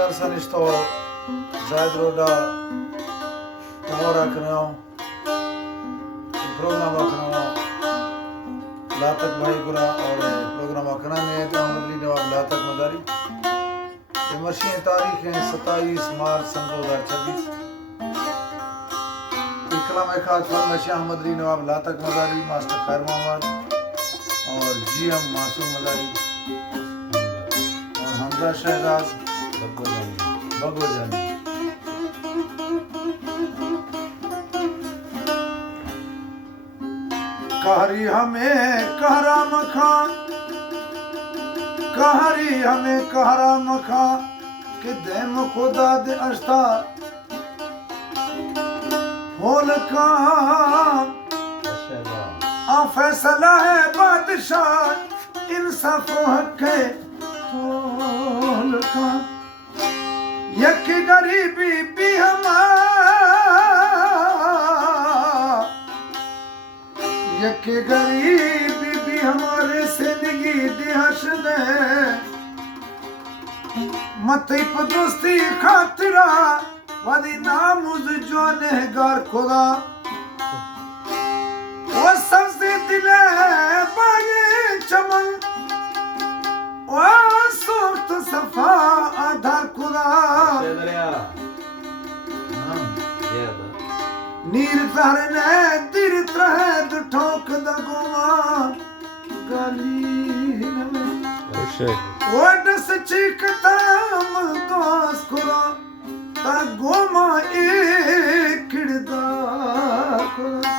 dersen işte o Zaydro'da Tamora kınao program kınao लातक भाई पूरा और प्रोग्राम आखना में अहमदली नवाब लातक मदारी ये मशीन तारीख है 27 मार्च सन 2026 इकलाम खाद फरमाइश अहमदली नवाब लातक मदारी मास्टर खैर मोहम्मद और जीएम मासूम मदारी और हमजा शहजाद बगोजानी कहरी हमें कहराम खान कहरी हमें कहराम खान कि देम खुदा दे अश्ता फूल का फैसला है बादशाह इंसाफ हक है फूल का यक गरीबी भी यक गरीबी भी हमारे जिंदगी दिहश ने मतीप दोस्ती खातिरा वदी नामुज जो नेहगार खुदा वो सबसे दिले बागे चमन वो सूरत सफा आधार खुदा नीर तरने तिर तरह ठोक दगुमा गली वो दस चीकता मलतोस खुदा ता गोमा एक किड़दा खुदा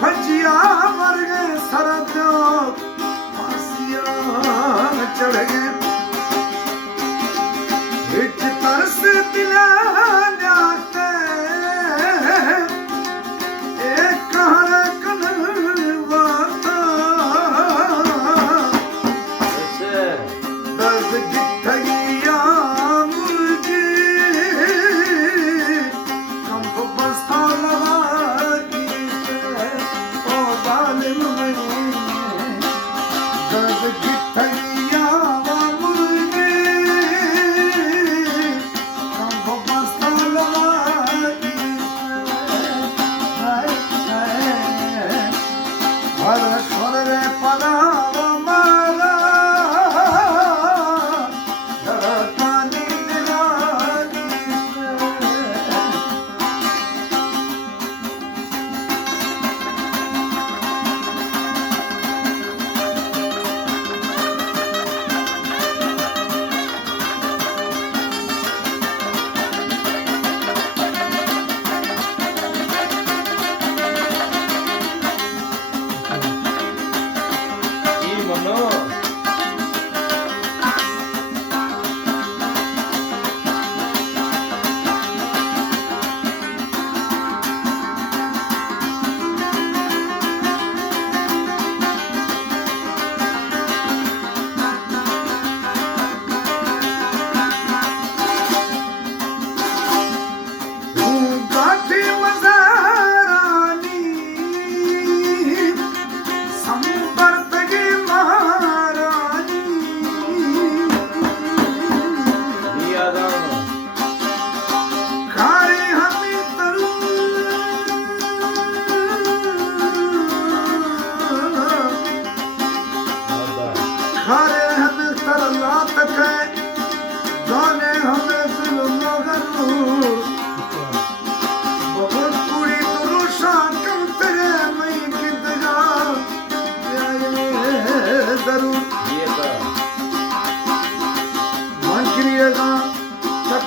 फजिया मर गए सरदियों फांसियां चढ़ गए विच तरस दिला जाते एक कहर कनवाता दर्द जिठगिया मुर्गी कंप बस्ता लगा की ओ जालिम में दर्द जिठगिया मुर्गी कंप बस्ता लगा की हर स्वर रे पदा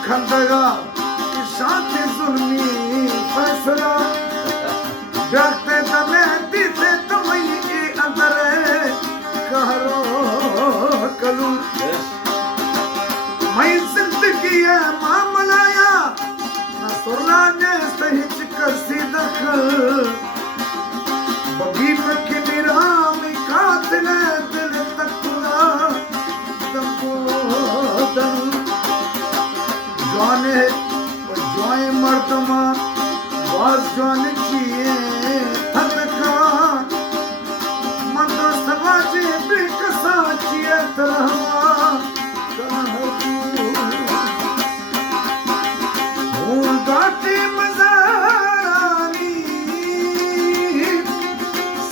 खंदगा शांति जुल्मी फैसला डरते तमे दीते तुम्हें के अंदर कहरो कलू मैं जिंदगी है मामलाया नसुरा ने सही चिकर सी दखल बगीब की मेरा में कातिल दिल तकुला दमो दम जाने जाए मर्दमा बाज जाने चाहिए थदका मंदो समाजे बेकसा चाहिए तरहमा हूँ गाती मजारानी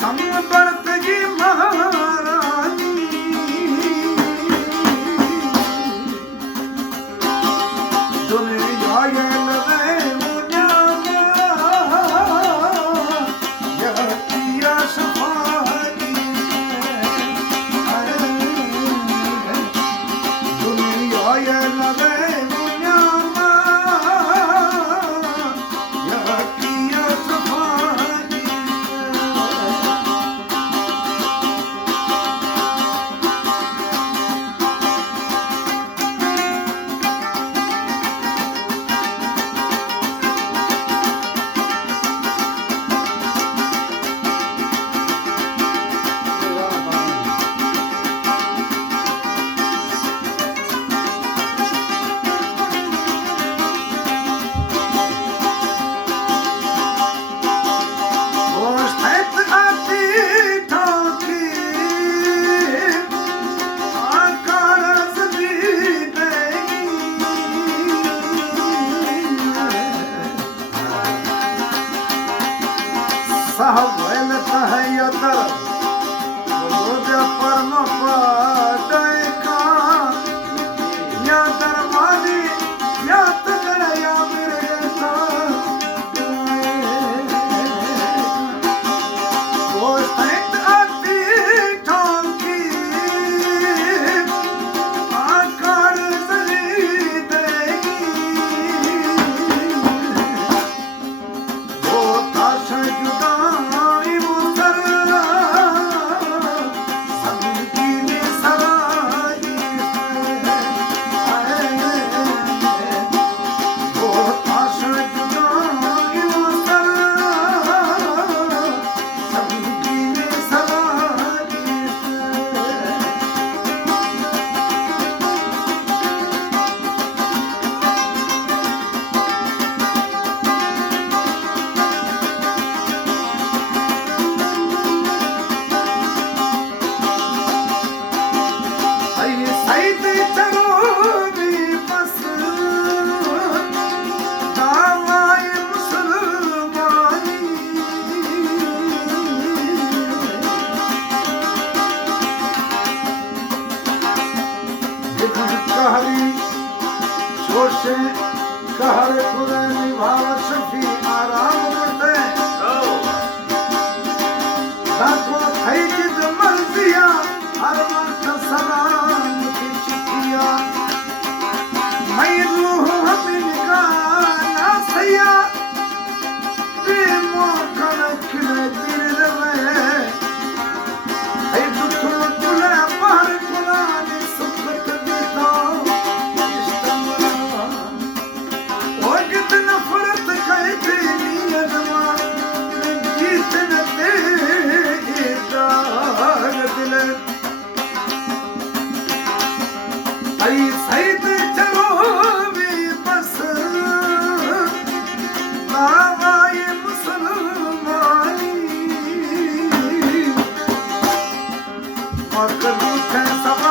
संबरतगी महारानी जुदाई मखलूक है सब